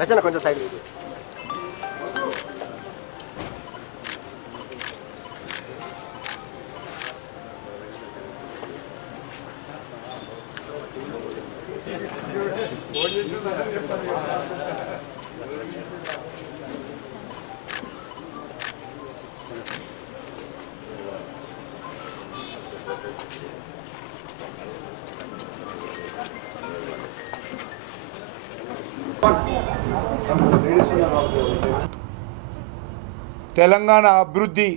வெச்சன கொஞ்சம் சைடு తెలంగాణ అభివృద్ధి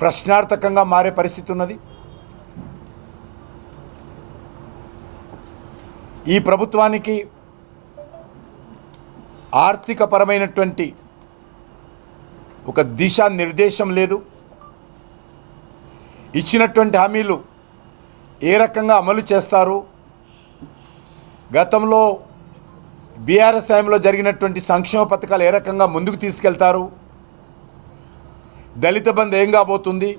ప్రశ్నార్థకంగా మారే పరిస్థితి ఉన్నది. ఈ ప్రభుత్వానికి ఆర్థికపరమైనటువంటి ఒక దిశ నిర్దేశం లేదు. ఇచ్చినటువంటి హామీలు ఏ రకంగా అమలు చేస్తారు? గతంలో బీఆర్ఎస్ హయాంలో జరిగినటువంటి సంక్షేమ పథకాలు ఏ రకంగా ముందుకు తీసుకెళ్తారు? దళిత బంధు ఏం కాబోతుంది?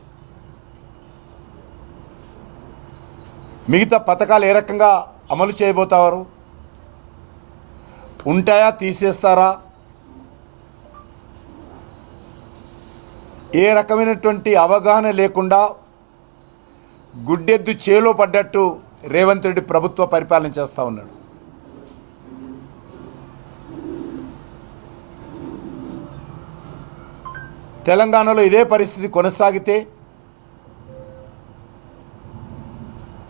మిగతా పథకాలు ఏ రకంగా అమలు చేయబోతారు? ఉంటాయా? తీసేస్తారా? ఏ రకమైనటువంటి అవగాహన లేకుండా గుడ్డెద్దు చేలో పడ్డట్టు రేవంత్ రెడ్డి ప్రభుత్వ పరిపాలన చేస్తూ ఉన్నాడు. తెలంగాణలో ఇదే పరిస్థితి కొనసాగితే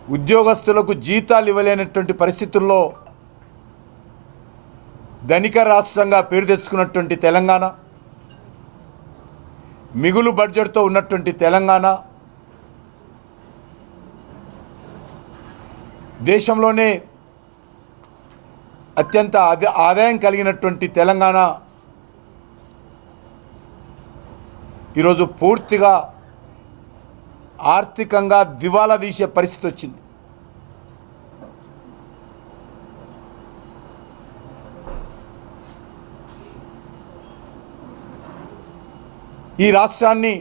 ఉద్యోగస్తులకు జీతాలు ఇవ్వలేనటువంటి పరిస్థితుల్లో ధనిక రాష్ట్రంగా పేరు తెచ్చుకున్నటువంటి తెలంగాణ మిగులు బడ్జెట్తో ఉన్నటువంటి తెలంగాణ దేశంలోనే అత్యంత ఆదాయం కలిగినటువంటి తెలంగాణ ఈరోజు పూర్తిగా ఆర్థికంగా దివాలా తీసే పరిస్థితి వచ్చింది. ఈ రాష్ట్రాన్ని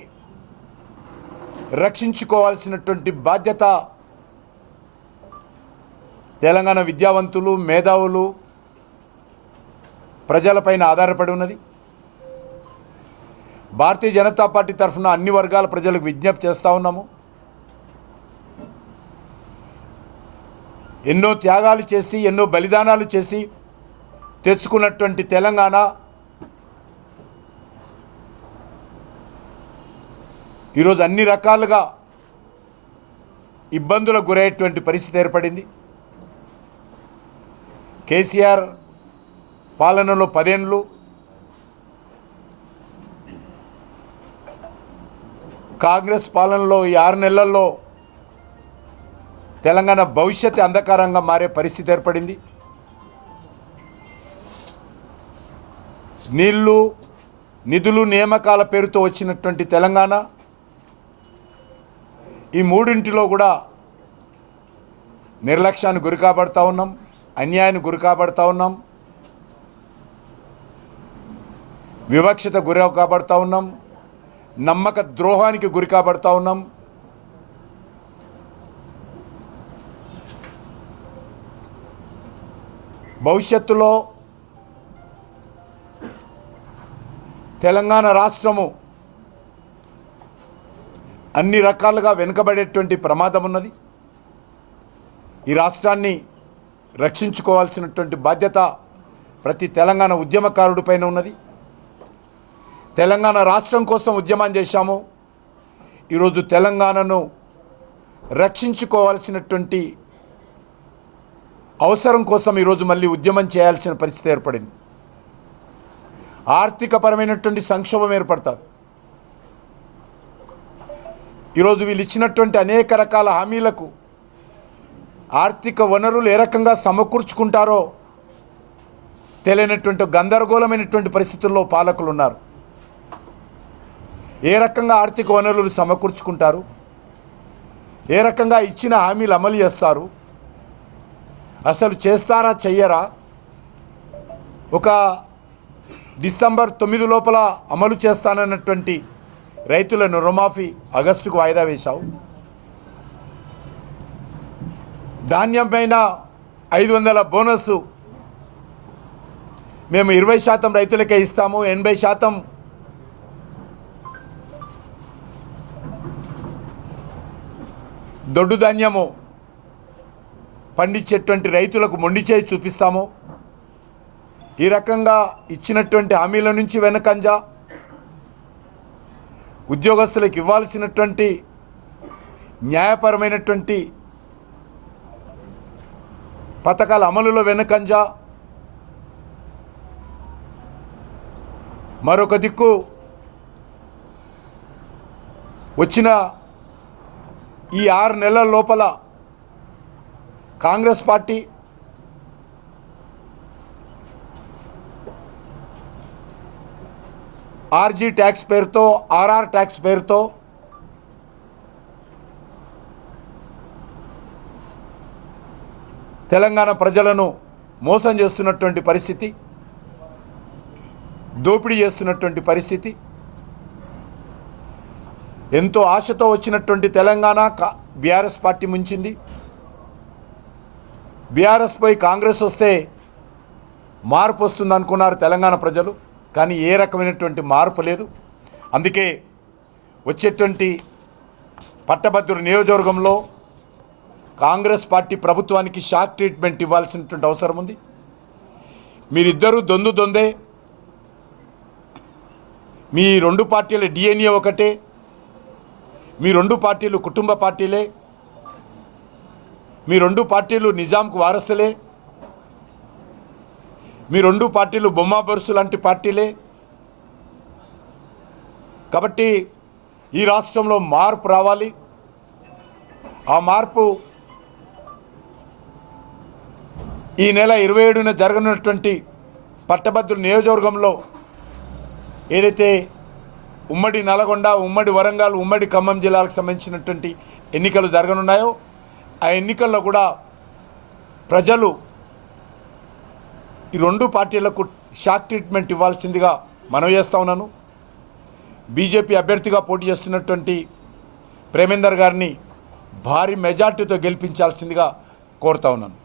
రక్షించుకోవాల్సినటువంటి బాధ్యత తెలంగాణ విద్యావంతులు మేధావులు ప్రజలపైన ఆధారపడి ఉన్నది. భారతీయ జనతా పార్టీ తరఫున అన్ని వర్గాల ప్రజలకు విజ్ఞప్తి చేస్తూ ఉన్నాము. ఎన్నో త్యాగాలు చేసి ఎన్నో బలిదానాలు చేసి తెచ్చుకున్నటువంటి తెలంగాణ ఈరోజు అన్ని రకాలుగా ఇబ్బందులకు గురయ్యేటువంటి పరిస్థితి ఏర్పడింది. కేసీఆర్ పాలనలో పదేండ్లు కాంగ్రెస్ పాలనలో ఈ ఆరు నెలల్లో తెలంగాణ భవిష్యత్తు అంధకారంగా మారే పరిస్థితి ఏర్పడింది. నీళ్ళు నిధులు నియామకాల పేరుతో వచ్చినటువంటి తెలంగాణ ఈ మూడింటిలో కూడా నిర్లక్ష్యాన్ని గురి కాబడతా ఉన్నాం అన్యాయాన్ని గురి కాబడతా ఉన్నాం వివక్షత గురి కాబడతా ఉన్నాం. నమ్మక ద్రోహానికి గురి కాబడతా ఉన్నాం. భవిష్యత్తులో తెలంగాణ రాష్ట్రము అన్ని రకాలుగా వెనుకబడేటువంటి ప్రమాదం ఉన్నది. ఈ రాష్ట్రాన్ని రక్షించుకోవాల్సినటువంటి బాధ్యత ప్రతి తెలంగాణ ఉద్యమకారుడి పైన ఉన్నది. తెలంగాణ రాష్ట్రం కోసం ఉద్యమం చేశాము. ఈరోజు తెలంగాణను రక్షించుకోవాల్సినటువంటి అవసరం కోసం ఈరోజు మళ్ళీ ఉద్యమం చేయాల్సిన పరిస్థితి ఏర్పడింది. ఆర్థికపరమైనటువంటి సంక్షోభం ఏర్పడుతుంది ఈరోజు వీళ్ళు ఇచ్చినటువంటి అనేక రకాల హామీలకు ఆర్థిక వనరులు ఏ రకంగా సమకూర్చుకుంటారో తెలియనటువంటి గందరగోళమైనటువంటి పరిస్థితుల్లో పాలకులు ఉన్నారు ఏ రకంగా ఆర్థిక వనరులు సమకూర్చుకుంటారు? ఏ రకంగా ఇచ్చిన హామీలు అమలు చేస్తారు? అసలు చేస్తారా చెయ్యరా? ఒక డిసెంబర్ తొమ్మిది లోపల అమలు చేస్తానన్నటువంటి రైతులను రుణమాఫీ ఆగస్టుకు వాయిదా వేశావు. ధాన్యం పైన ఐదు వందల బోనస్ మేము ఇరవై శాతం రైతులకే ఇస్తాము ఎనభై శాతం దొడ్డు ధాన్యము పండించేటువంటి రైతులకు మొండి చేయి చూపిస్తాము. ఈ రకంగా ఇచ్చినటువంటి హామీల నుంచి వెనకంజ ఉద్యోగస్తులకు ఇవ్వాల్సినటువంటి న్యాయపరమైనటువంటి పథకాల అమలులో వెనకంజ మరొక దిక్కు వచ్చిన ఈ ఆరు నెలల లోపల కాంగ్రెస్ పార్టీ ఆర్జీ ట్యాక్స్ పేరుతో ఆర్ఆర్ ట్యాక్స్ పేరుతో తెలంగాణ ప్రజలను మోసం చేస్తున్నటువంటి పరిస్థితి దోపిడీ చేస్తున్నటువంటి పరిస్థితి ఎంతో ఆశతో వచ్చినటువంటి తెలంగాణ కా బీఆర్ఎస్ పార్టీ ముంచింది. బీఆర్ఎస్ పోయి కాంగ్రెస్ వస్తే మార్పు వస్తుంది అనుకున్నారు తెలంగాణ ప్రజలు కానీ ఏ రకమైనటువంటి మార్పు లేదు. అందుకే వచ్చేటువంటి పట్టభద్రుడు నియోజకవర్గంలో కాంగ్రెస్ పార్టీ ప్రభుత్వానికి షాక్ ట్రీట్మెంట్ ఇవ్వాల్సినటువంటి అవసరం ఉంది. మీరిద్దరూ దొందు దొందే. మీ రెండు పార్టీల డిఎన్ఏ ఒకటే. మీ రెండు పార్టీలు కుటుంబ పార్టీలే మీ రెండు పార్టీలు నిజాంకు వారసులే మీ రెండు పార్టీలు బొమ్మాబరుసు లాంటి పార్టీలే. కాబట్టి ఈ రాష్ట్రంలో మార్పు రావాలి. ఆ మార్పు ఈ నెల ఇరవై ఏడున జరగనున్నటువంటి పట్టభద్రుల నియోజకవర్గంలో ఏదైతే ఉమ్మడి నల్గొండ ఉమ్మడి వరంగల్ ఉమ్మడి ఖమ్మం జిల్లాలకు సంబంధించినటువంటి ఎన్నికలు జరగనున్నాయో ఆ ఎన్నికల్లో కూడా ప్రజలు ఈ రెండు పార్టీలకు షాక్ ట్రీట్మెంట్ ఇవ్వాల్సిందిగా మనవి చేస్తా ఉన్నాను. బీజేపీ అభ్యర్థిగా పోటీ చేస్తున్నటువంటి ప్రేమేందర్ గారిని భారీ మెజార్టీతో గెలిపించాల్సిందిగా కోరుతా ఉన్నాను.